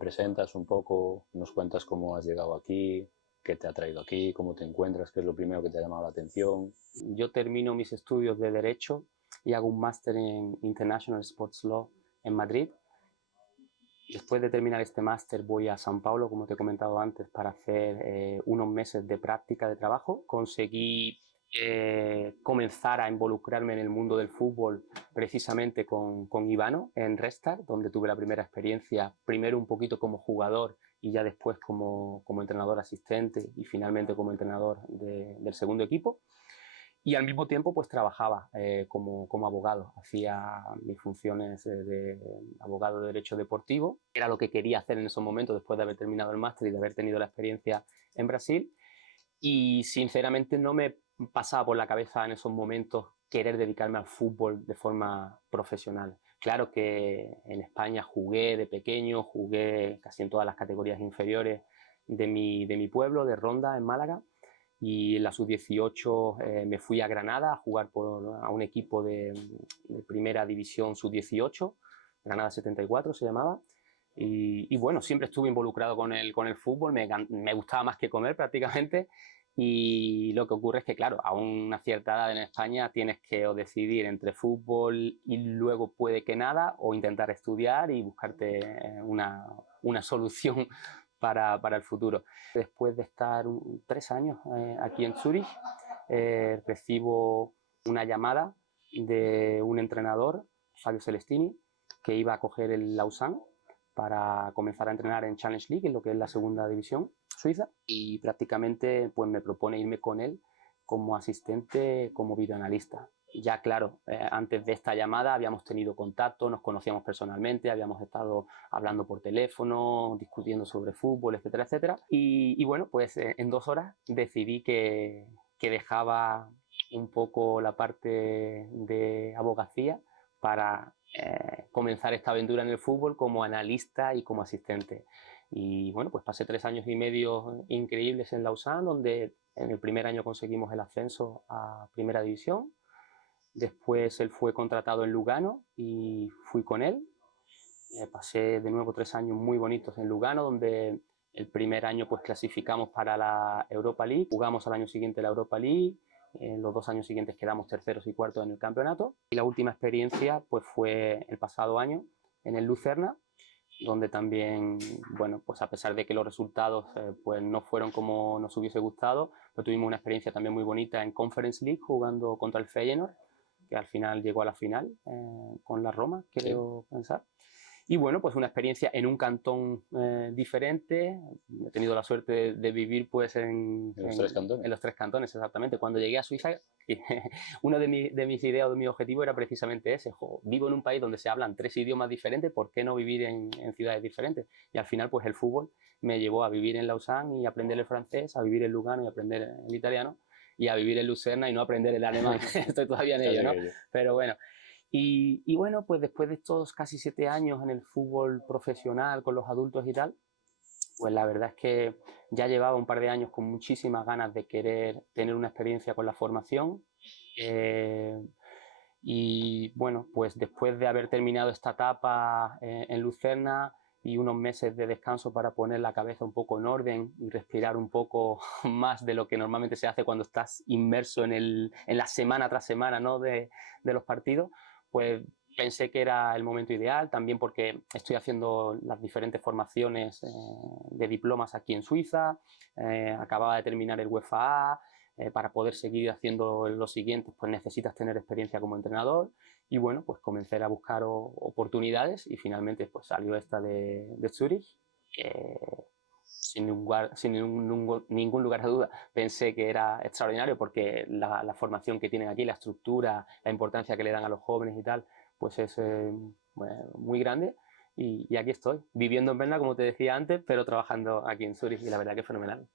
presentas un poco, nos cuentas cómo has llegado aquí, qué te ha traído aquí, cómo te encuentras, qué es lo primero que te ha llamado la atención. Yo termino mis estudios de Derecho y hago un máster en International Sports Law en Madrid. Después de terminar este máster voy a São Paulo, como te he comentado antes, para hacer unos meses de práctica de trabajo. Conseguí comenzar a involucrarme en el mundo del fútbol precisamente con Ivano en Restart, donde tuve la primera experiencia, primero un poquito como jugador y ya después como entrenador asistente y finalmente como entrenador del segundo equipo. Y al mismo tiempo pues trabajaba como abogado, hacía mis funciones de abogado de derecho deportivo, era lo que quería hacer en esos momentos después de haber terminado el máster y de haber tenido la experiencia en Brasil, y sinceramente no me pasaba por la cabeza en esos momentos querer dedicarme al fútbol de forma profesional. Claro que en España jugué de pequeño, jugué casi en todas las categorías inferiores de mi pueblo, de Ronda, en Málaga, y en la sub-18 me fui a Granada a jugar a un equipo de primera división sub-18, Granada 74 se llamaba, y bueno, siempre estuve involucrado con el fútbol, me gustaba más que comer prácticamente, y lo que ocurre es que, claro, a una cierta edad en España tienes que o decidir entre fútbol y luego puede que nada, o intentar estudiar y buscarte una solución para el futuro. Después de estar 3 años aquí en Zúrich, recibo una llamada de un entrenador, Fabio Celestini, que iba a coger el Lausanne para comenzar a entrenar en Challenge League, en lo que es la segunda división suiza, y prácticamente pues me propone irme con él como asistente, como videoanalista. Ya claro, antes de esta llamada habíamos tenido contacto, nos conocíamos personalmente, habíamos estado hablando por teléfono, discutiendo sobre fútbol, etcétera, etcétera. Y bueno, pues en 2 horas decidí que dejaba un poco la parte de abogacía para comenzar esta aventura en el fútbol como analista y como asistente. Y bueno, pues pasé 3 años y medio increíbles en Lausanne, donde en el primer año conseguimos el ascenso a Primera División. Después él fue contratado en Lugano y fui con él. Pasé de nuevo 3 años muy bonitos en Lugano, donde el primer año pues clasificamos para la Europa League, jugamos al año siguiente la Europa League, en los 2 años siguientes quedamos terceros y cuartos en el campeonato, y la última experiencia pues fue el pasado año en el Lucerna, donde también, bueno, pues a pesar de que los resultados pues no fueron como nos hubiese gustado, pero tuvimos una experiencia también muy bonita en Conference League jugando contra el Feyenoord, que al final llegó a la final con la Roma, creo pensar. Y bueno, pues una experiencia en un cantón diferente. He tenido la suerte de vivir pues ¿En los tres cantones? en los 3 cantones, exactamente. Cuando llegué a Suiza, uno de mis ideas o de mi objetivo era precisamente ese. Vivo en un país donde se hablan 3 idiomas diferentes, ¿por qué no vivir en ciudades diferentes? Y al final pues el fútbol me llevó a vivir en Lausanne y aprender el francés, a vivir en Lugano y aprender el italiano, y a vivir en Lucerna y no aprender el alemán. Estoy todavía en ello, ¿no? Pero bueno. Y bueno, pues después de estos casi 7 años en el fútbol profesional con los adultos y tal, pues la verdad es que ya llevaba un par de años con muchísimas ganas de querer tener una experiencia con la formación. Y bueno, pues después de haber terminado esta etapa en Lucerna y unos meses de descanso para poner la cabeza un poco en orden y respirar un poco más de lo que normalmente se hace cuando estás inmerso en la semana tras semana, ¿no?, de los partidos, pues pensé que era el momento ideal, también porque estoy haciendo las diferentes formaciones de diplomas aquí en Suiza, acababa de terminar el UEFA A, para poder seguir haciendo los siguientes pues necesitas tener experiencia como entrenador, y bueno, pues comencé a buscar oportunidades y finalmente pues salió esta de Zurich, que ningún lugar de duda pensé que era extraordinario, porque la formación que tienen aquí, la estructura, la importancia que le dan a los jóvenes y tal, pues es muy grande. Y aquí estoy, viviendo en Berna, como te decía antes, pero trabajando aquí en Zurich, y la verdad que es fenomenal.